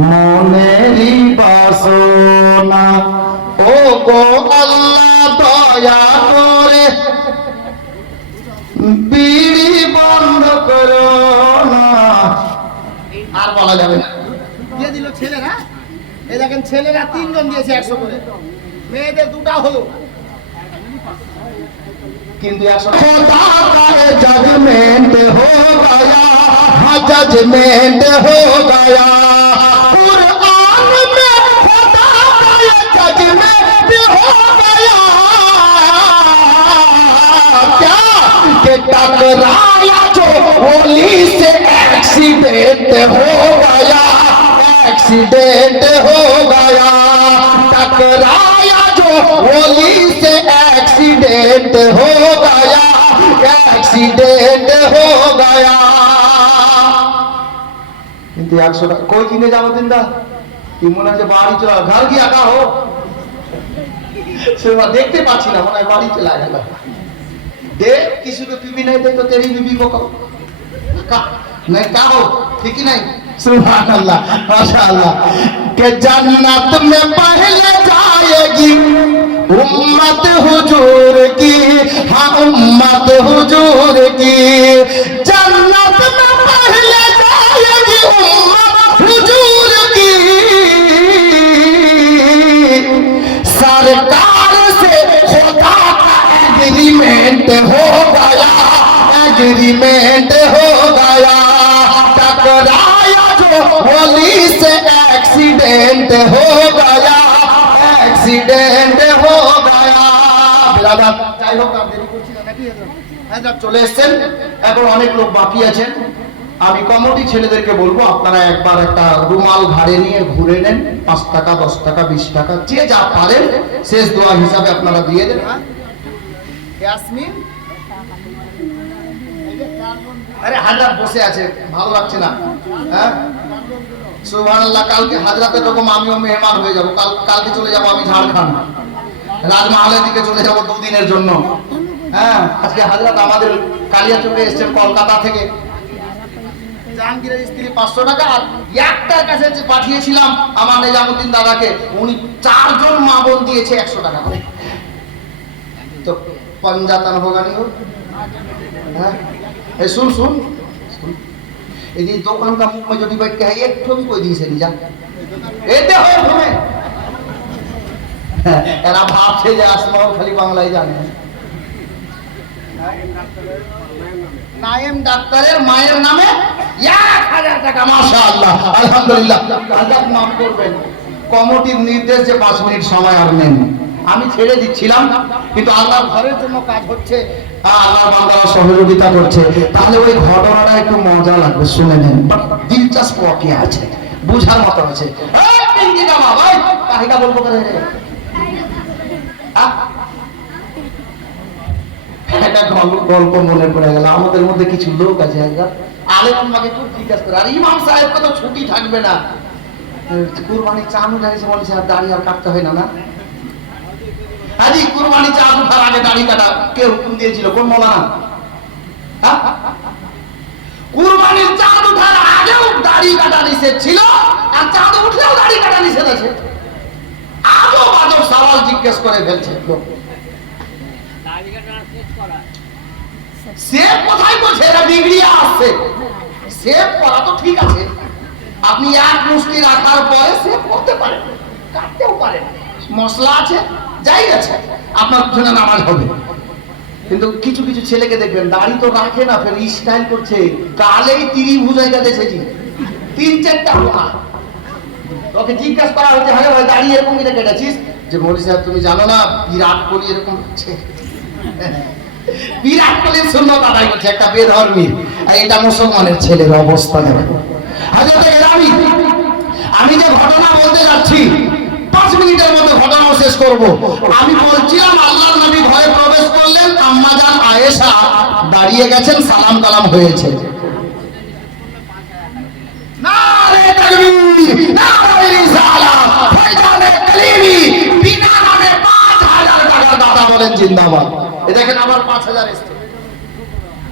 মনেরি বাসনা। ও গো আল্লাহ দয়া করে বিড়ি বন্ধ করো না। আর বলা যাবে না। দিয়ে দিল ছেলেরা। এই দেখেন ছেলেরা তিনজন দিয়েছে একশো করে। মেয়েদের দুটা হলো। কিন্তু একশো জগমেন্ট হো গয়া जजमेंट हो गया। हो गया। क्या? जो होली एक्सीडेंट हो गया। एक्सीडेंट हो गया। टकराया जो होली से एक्सीडेंट हो गया। एक्सीडेंट हो गया। কিন্তু একশো টাকা কই কিনে যাবো দিনদা কি মনে হচ্ছে বাড়ি চলে ঘর গিয়া কা হো সেবা দেখতে পাচ্ছি না মনে হয় বাড়ি চলে গেল देख किसी को बीवी नहीं दे तो तेरी बीवी को कहो का नहीं क्या हो ठीक ही नहीं सुभान अल्लाह माशाअल्लाह के जन्नत में पहले जाएगी उम्मत हुजूर की हाँ उम्मत हुजूर होली से एक्सीडेंट हो गया एक्सीडेंट हो गया बिरादर যাই হোক আর দেরি করছি না নাকি হ্যাঁ যাক চলে এসছেন এখন অনেক লোক বাকি আছেন আমি কমটি ছেলেদেরকে বলবো আপনারা একবার একটা রুমাল ঘাড়ে নিয়ে ঘুরে নেন পাঁচ টাকা দশ টাকা বিশ টাকা যে যা পারেন শেষ দোয়া হিসাবে আপনারা দিয়ে দেন ইয়াসমিন আরে হাজরাত বসে আছে ভালো লাগছে না হ্যাঁ সুবহানাল্লাহ, কালকে হাজরাতের রকম আমিও মেহমান হয়ে যাব। কাল কালকে চলে যাব আমি ঝাড়খণ্ড। রাজমহলের দিকে চলে যাব দুদিনের জন্য। হ্যাঁ আজকে হাজরাত আমাদের এসছেন কলকাতা থেকে। একটার কাছে পাঠিয়েছিলাম আমার নিজামুদ্দিন দাদাকে, উনি চারজন মা বোন দিয়েছে একশো টাকা করে। তো পঞ্জাতন হোক আনি হ্যাঁ শুন শুন। এতে হয়, হ্যাঁ, এরা ভাবছে যে আসমাও খালি বাংলায় জানে। নায়েম ডাক্তারের মায়ের নামে এক হাজার টাকা মাসা আল্লাহ আলহামদুলিল্লাহ। আজাদ মাফ করবেন। কমিটির নির্দেশ যে পাঁচ মিনিট সময় আর নেন আমি ছেড়ে দিচ্ছিলাম কিন্তু আল্লাহর ঘরের জন্য কাজ হচ্ছে। হ্যাঁ, সহযোগিতা করছে। তাহলে ওই ঘটনাটা একটু মজা লাগবে শুনে নেন। আছে বুঝার মতো আছে। একটা গল্প মনে পড়ে গেল। আমাদের মধ্যে কিছু লোক আছে একবার আলেম আমাকে খুব জিজ্ঞাসা করে আর সাহেব ছুটি থাকবে না। কুরবানি বলছে আর দাড়ি আর কাটতে হয় না না? আরে কুরবানি চাঁদ উঠার আগে দাড়ি কাটা। কে হুকুম দিয়েছিল? কোন মৌলানা? হ্যাঁ? কুরবানির চাঁদ উঠার আগেও দাড়ি কাটা নিষেধ ছিল, আর চাঁদ উঠলেও দাড়ি কাটা নিষেধ আছে। আজও বাজব সওয়াল জিজ্ঞেস করে ফেলছে লোক সেভ কোথায় বলছে? এরা বিগড়িয়ে আসছে। সেভ করা তো ঠিক আছে। আপনি এক মুষ্টি রাখার পরে সেভ করতে পারেন কাটতেও পারেন মশলা আছে? যাই আছে আপনার পিছনে নামাজ হবে। কিন্তু কিছু কিছু ছেলেকে দেখবেন, দাড়ি তো রাখে না, ফের স্টাইল করছে। গালেই তিরি ভুজাইটা দেখেছি তিন চারটা পোনা ওকে জিজ্ঞাসা করা হয়েছে হ্যাঁ ভাই দাঁড়িয়ে এরকম এটা কেটেছিস? যে মৌলী সাহেব তুমি জানো না, বিরাট কোহলি এরকম হচ্ছে। বিরাট কোহলির শূন্যতা আদায় করছে একটা বেধর্মী। এটা মুসলমানের ছেলের অবস্থা হাজরত আমি যে ঘটনা বলতে যাচ্ছি, পাঁচ মিনিটের মধ্যে ঘটনা শেষ করব। আমি বলছিলাম, আল্লাহর নবী ঘরে প্রবেশ করলেন আম্মাজান আয়েশা দাঁড়িয়ে গেছেন, সালাম কালাম হয়েছে। নারে তাকবীর, নারে রিসালাত ফয়জানে কালিমি, বিনা নামে 5000 টাকা দাদা বলেন এ দেখেন আবার 5000 এসছে।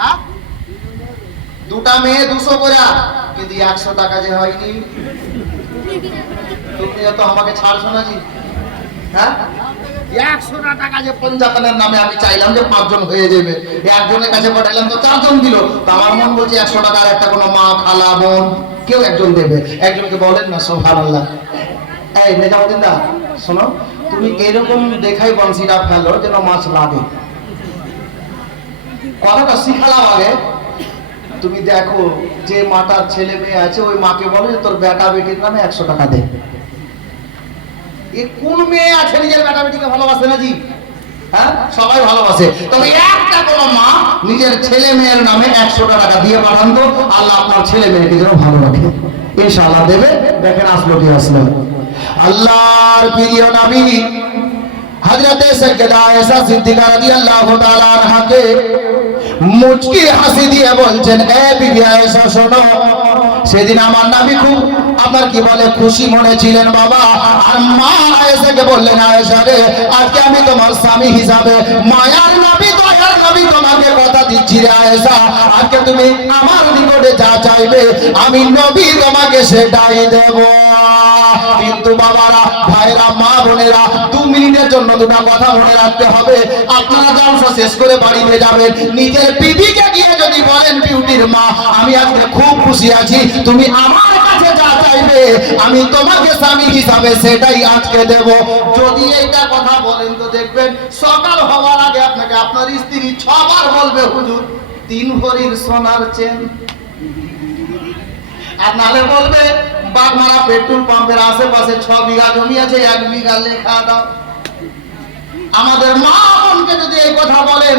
হ্যাঁ দুটা মেয়ে দুশো করে কিন্তু একশো টাকা যে হয়নি? তুমি তো আমাকে ছাড়ছো না জি হ্যাঁ? নামে আমি চাইলাম যে পাঁচজন হয়ে যাবে। একজনের কাছে তো চারজন একশো টাকার একটা কোনো কেউ একজন দেবে। একজনকে বলেন না আল্লাহ শোনো, তুমি এরকম দেখাই বংশীটা ফেলো যেন মাছ লাগে কথাটা শিখালাম আগে। তুমি দেখো, যে মাটার ছেলে মেয়ে আছে, ওই মাকে বলো যে তোর বেটা বেটির নামে একশো টাকা দে। কোন মেয়ে আছে নিজের ভালোবাসে না জি হ্যাঁ? সবাই ভালোবাসে। তবে একটা মা নিজের ছেলে মেয়ের নামে টাকা দিয়ে পাঠান তো, আল্লাহ আপনার ছেলে মেয়েকে যেন ভালো রাখে। দেবে। দেখেন আসলো কি আসলো। আল্লাহর প্রিয় নবী হযরতে সৈয়দা আয়েশা সিদ্দিকা রাদিয়াল্লাহু তাআলা আনহাকে মুচকি হাসি দিয়ে বলছেন, এ বিবি আয়েশা, শোনো, সেদিন আমার নবী খুব আপনার কি বলে খুশি মনে ছিলেন বাবা? আর মা আয়েশাকে বললেন, আয়েশা রে, আজকে আমি তোমার স্বামী হিসাবে মায়ার নবী, দয়ার নবী তোমাকে কথা দিচ্ছি রে আয়েশা। আজকে তুমি আমার নিকটে যা চাইবে, আমি নবী তোমাকে সেটাই দেব। কিন্তু বাবারা, ভাইরা, মা বোনেরা, দু মিনিটের জন্য দুটা কথা মনে রাখতে হবে। আপনারা জলসা শেষ করে বাড়িতে যাবেন। নিজের বিবিকে গিয়ে যদি বলেন বিউটির মা, আমি আজকে খুব খুশি আছি, তুমি আমার চাইবে, আমি তোমাকে স্বামী হিসাবে সেটাই আজকে দেব। যদি এইটা কথা বলেন তো দেখবেন, সকাল হওয়ার আগে আপনাকে আপনার স্ত্রী ছবার বলবে, হুজুর, তিন ভরির সোনার চেন। আর নালে বলবে, বাগমারা পেট্রোল পাম্পের আশেপাশে ছ বিঘা জমি আছে, এক বিঘা লেখা দাও। আমাদের মা বোনকে যদি এই কথা বলেন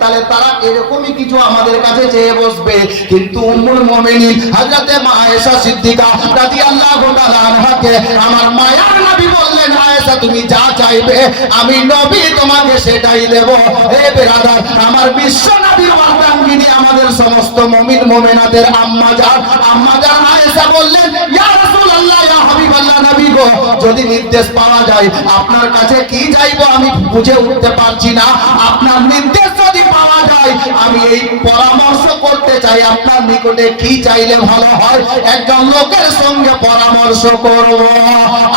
তাহলে তারা এরকমই কিছু আমাদের কাছে চেয়ে বসবে। কিন্তু উম্মুল মুমিনিন হযরতে মা আয়েশা সিদ্দিকা রাদিয়াল্লাহু তাআলা আনহাকে, আমার মায়ার নবী বললেন, আয়েশা, তুমি যা চাইবে, আমি নবী তোমাকে সেটাই দেব। হে বেরাদার, আমার বিশ্ব নবীর বার্তাঙ্গিনী আমাদের সমস্ত মুমিন মুমিনাতের আম্মা জান আম্মা জান আয়েশা বললেন, ইয়া রাসূলুল্লাহ, ইয়া হাবিবাল্লাহ নবী গো, যদি নির্দেশ পাওয়া যায়, আপনার কাছে কি চাইব আমি বুঝে উঠতে পারছি না। আপনার নির্দেশ যদি পাওয়া যায়, আমি এই পরামর্শ করতে চাই, আপনার নিকটে কি চাইলে ভালো হয়? একজন লোকের সঙ্গে পরামর্শ করব।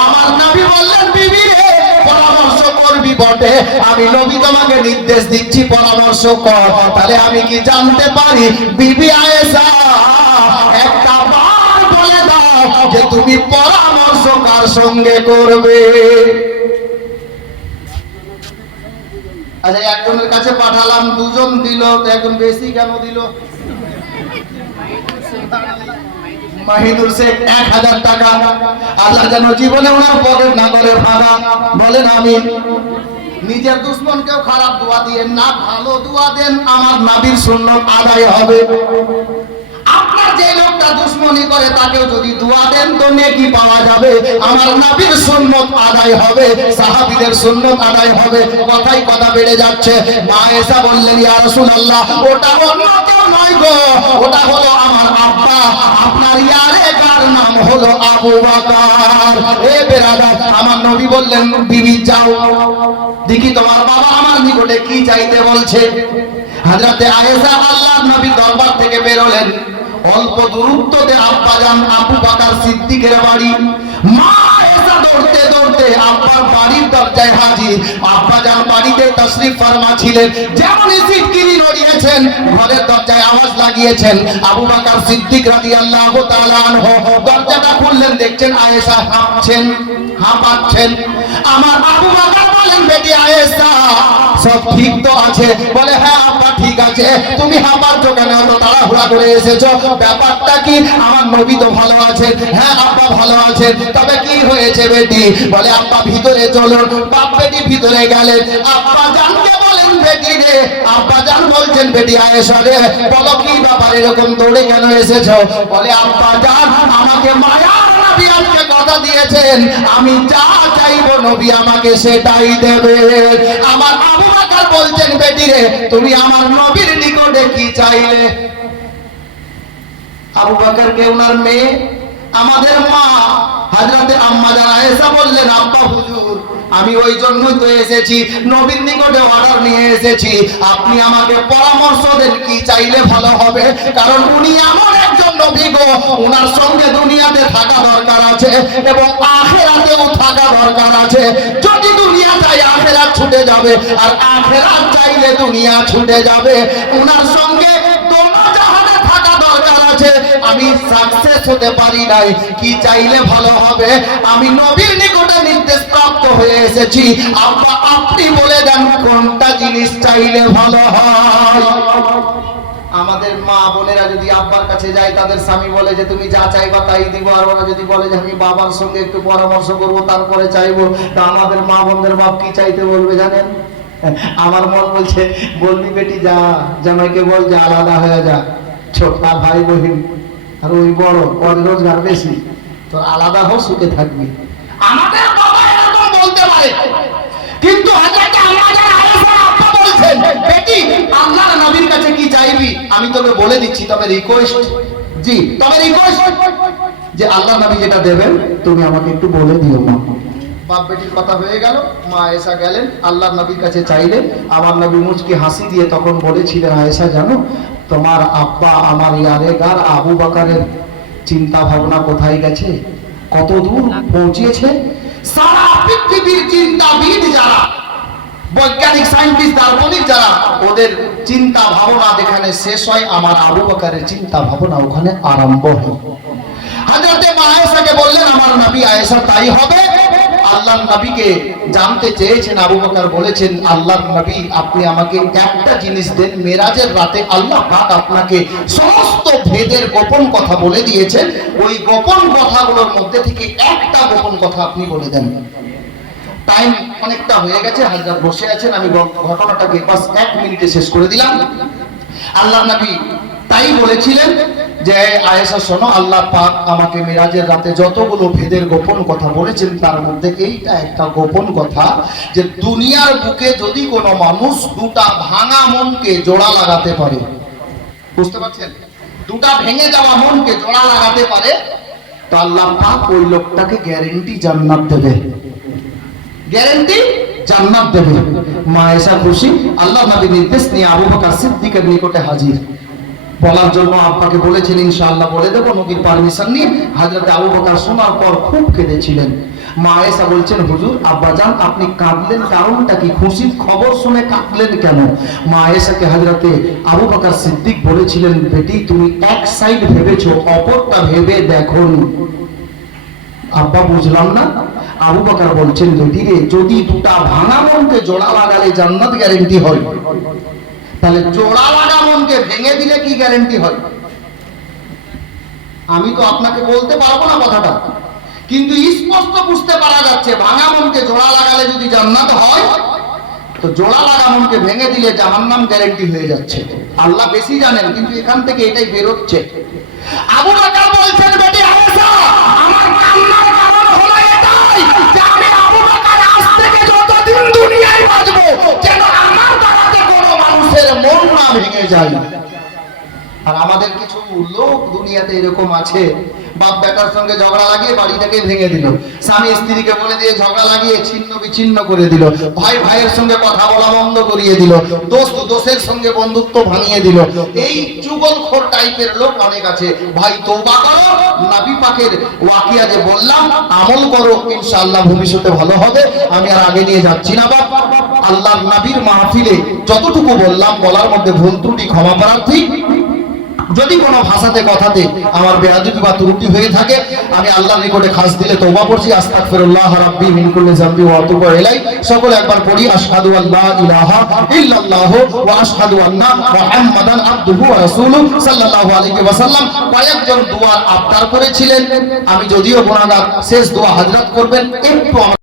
আমার বললেন, বিবি পরামর্শ করবি বটে। আমি নবী তোমাকে নির্দেশ দিচ্ছি, পরামর্শ কর। তাহলে আমি কি জানতে পারি? বিবি আয়েশা, একটা বার বলে দাও যে তুমি পরামর্শ কার সঙ্গে করবে? আচ্ছা একজনের কাছে পাঠালাম, দুজন দিল একজন বেশি কেন দিল? এক হাজার টাকা। যেন জীবনে ওনার বলেন আমি নিজের খারাপ দোয়া না ভালো দোয়া দেন, আমার নাবির শূন্য আদায় হবে। যে লোকটা দুশ্মনী করে তাকেও যদি দোয়া দেন, তো নেকি পাওয়া যাবে। আমার নবীর সুন্নত আদায় হবে, সাহাবীদের সুন্নত আদায় হবে। কথাই কথা বেড়ে যাচ্ছে। মা এসা বললেন, ইয়া রাসূলুল্লাহ, ওটা অন্য কেউ নয় গো, ওটা হলো আমার আব্বা। আপনার ইয়ারে কার নাম হলো আবু বকর? এ বেরাদার, আমার নবী বললেন, বিবি, যাও। দেখি তোমার বাবা আমার নিকটে কি চাইতে বলছে? হাজরাতে আয়েশা আল্লাহর নবীর দরবার থেকে বেরোলেন। অল্প দূরত্বতে আব্বাজান আবু বাকার সিদ্দিকের বাড়ি। মা এসা দৌড়তে দৌড়তে আব্বার বাড়ির দরজায় হাজির। আব্বা যান বাড়িতে তশরিফ ফার্মা ছিলেন যেমন সিটকিনি নড়িয়েছেন, ঘরের দরজায় আওয়াজ লাগিয়েছেন। আবু বাকার সিদ্দিক তাআলা আনহু দরজাটা খুললেন, দেখছেন আয়েশা হাঁপছেন হাঁপাচ্ছেন। আমার আবু বাকার বলেন, বেটি আয়েশা, সব ঠিক তো আছে? বলে হ্যাঁ আব্বা, ঠিক আছে। তুমি হাঁপাচ্ছ কেন? এত তাড়াহুড়া করে এসেছ। ব্যাপারটা কি? আমার নবী তো ভালো আছে হ্যাঁ আব্বা ভালো আছে তবে কি হয়েছে, বেটি? বলে, আব্বা, ভিতরে চলুন। বাপ, বেটি ভিতরে গেলেন। আব্বা জানকে বলেন বেটি রে আব্বা জান বলছেন বেটি আয়েশা বলো কি ব্যাপার, এরকম দৌড়ে কেন এসেছ? বলে, আব্বা জান, আমাকে মায়া কথা দিয়েছেন। আমি যা চাইব নবী আমাকে সেটাই দেবে। আমার আবু বকর বলছেন, বেটি রে, তুমি আমার নবীর নিকটে কি চাইলে? আবু বকর কে ওনার মেয়ে, আমাদের মা হাজরাতে আম্মা জান আয়েশা বললেন, আব্বা হুজুর আমি ওই জন্যই তো এসেছি, নবীর নিকটে অর্ডার নিয়ে এসেছি। আপনি আমাকে পরামর্শ দেন কি চাইলে ভালো হবে। কারণ উনি এমন একজন নবী গো ওনার সঙ্গে দুনিয়াতে থাকা দরকার আছে এবং আখেরাতেও থাকা দরকার আছে। যদি দুনিয়া চাই আখেরাত ছুটে যাবে, আর আখেরাত চাইলে দুনিয়া ছুটে যাবে ওনার সঙ্গে আছে। আমি সাকসেস হতে পারি নাই, কি চাইলে ভালো হবে? আমি নবীর নিকটে হয়ে এসেছি। আব্বা, আপনি বলে দেন কোনটা জিনিস চাইলে ভালো হয়? আমাদের মা বোনেরা যদি আব্বার কাছে যায়, তাদের স্বামী বলে যে, তুমি যা চাইবা তাই দিব। আর ওরা যদি বলে যে, আমি বাবার সঙ্গে একটু পরামর্শ করব, তারপরে চাইব। তা আমাদের মা বোনদের বাপ কি চাইতে বলবে জানেন? আমার মন বলছে, বলবি বেটি, যা। জামাইকে বল যে, আলাদা হয়ে যা। ছোটটা ভাই বহিন আর ওই বড় ওর রোজগার বেশি। তো আলাদা হোক, সুখে থাকবি। আমাদের কিন্তু আল্লাহ নবীর কাছে চাইলেন, আমার নবী হাসি দিয়ে তখন বলেছিলেন, আয়েশা, জানো, তোমার আব্বা আমার ইয়ারেগার আবু বাকারের চিন্তা ভাবনা কোথায় গেছে? কত দূর পৌঁছিয়েছে সারা পৃথিবীর চিন্তাবিদ যারা, বৈজ্ঞানিক সায়েন্টিস্ট, দার্শনিক যারা, ওদের চিন্তা ভাবনা যেখানে শেষ হয়, আমার আবু বকরের চিন্তা ভাবনা ওখানে আরম্ভ হয়। হাজরতে মা আয়েশাকে বললেন, আমার নবী আয়েশা, তাই হবে? আল্লাহর নবীকে জানতে চেয়েছেন, আবু বকর বলেছেন, আল্লাহর নবী, আপনি আমাকে একটা জিনিস দেন, মেরাজের রাতে আল্লাহ পাক আপনাকে সমস্ত ভেদের গোপন কথা বলে দিয়েছেন, ওই গোপন কথাগুলোর মধ্যে থেকে একটা গোপন কথা আপনি বলে দেন। টাইম অনেকটা হয়ে গেছে হাজরাত বসে আছেন, আমি ঘটনাটাকে বাস এক মিনিটে শেষ করে দিলাম। আল্লাহ নবী তাই বলেছিলেন যে আয়েশা, শোনো, আল্লাহ পাক আমাকে মিরাজের রাতে যতগুলো ভেদের গোপন কথা বলেছেন, তার মধ্যে এইটা একটা গোপন কথা যে, দুনিয়ার বুকে যদি কোনো মানুষ দুটা ভাঙা মনকে জোড়া লাগাতে পারে, বুঝতে পারছেন? দুটা ভেঙে যাওয়া মনকে জোড়া লাগাতে পারে, তো আল্লাহ পাক ওই লোকটাকে গ্যারেন্টি জান্নাত দেবে। গ্যারেন্টি জান্নাত দেবে। মা এসা খুশি, আল্লাহ নবী নির্দেশ নিয়ে আবু বকর সিদ্দিকের নিকটে হাজির। বলার জন্য আব্বাকে বলেছেন ইনশাআল্লাহ বলে দেবো, নবীর পারমিশন নিয়ে হাজরতে আবু বকর শোনার পর খুব কেঁদেছিলেন। মা এসা বলছেন, হুজুর, আব্বা জান, আপনি কাঁদলেন, কারণটা কি? খুশির খবর শুনে কাঁদলেন কেন? মা এসাকে হাজরতে আবু বকর সিদ্দিক বলেছিলেন, বেটি, তুমি এক সাইড ভেবেছো, অপরটা ভেবে দেখো আব্বা বুঝলাম না। আবু বকর বলছেন বেটি রে যদি দুটা ভাঙা মনকে জোড়া লাগালে জান্নাত গ্যারেন্টি হয়। তাহলে জোড়া লাগা মনকে ভেঙে দিলে কি গ্যারেন্টি হয়? আমি তো আপনাকে বলতে পারব না কথাটা। কিন্তু স্পষ্ট বুঝতে পারা যাচ্ছে, ভাঙা মনকে জোড়া লাগালে যদি জান্নাত হয়, তো জোড়া লাগা মনকে ভেঙে দিলে জাহান্নাম গ্যারেন্টি হয়ে যাচ্ছে। আল্লাহ বেশি জানেন, কিন্তু এখান থেকে এটাই বেরোচ্ছে। আবু বকর বলছেন, বেটি আয়েশা ভেঙে যায়। আর আমাদের কিছু লোক দুনিয়াতে এরকম আছে। বাপ বেটার সঙ্গে ঝগড়া লাগিয়ে বাড়িটাকে ভেঙে দিল। স্বামী স্ত্রীকে বলে দিয়ে ঝগড়া লাগিয়ে ছিন্ন বিচ্ছিন্ন করে দিল। ভাই ভাইয়ের সঙ্গে কথা বলা বন্ধ করিয়ে দিল। দোস্ত দোষের সঙ্গে বন্ধুত্ব ভাঙিয়ে দিল। এই যুগলখোর টাইপের লোক অনেক আছে। ভাই তোবা করো, নাবি পাকের ওয়াকিয়া যে বললাম, আমল করো, ইনশাআল্লাহ ভবিষ্যতে ভালো হবে। আমি আর আগে নিয়ে যাচ্ছি না বাপ। আল্লাহর নবীর মাহফিলে যতটুকু বললাম, বলার মধ্যে ভুল ত্রুটি, ক্ষমা প্রার্থী। যদি কোনো ভাষাতে, কথাতে আমার বেয়াদবি বা ত্রুটি হয়ে থাকে, আমি আল্লাহর নিকটে খাস দিলে তওবা করছি। আস্তাগফিরুল্লাহ রাব্বি মিন কুল্লি যামবি ওয়া আতুবু ইলাই সকলে একবার পড়ি, আশহাদু আল্লা ইলাহা ইল্লাল্লাহ ওয়া আশহাদু আন্না মুহাম্মাদান আবদুহু ওয়া সাল্লাল্লাহু আলাইহি কয়েকজন দোয়া আবদার করেছিলেন। আমি যদিও গুনাহগার, শেষ দোয়া হযরত করবেন একটু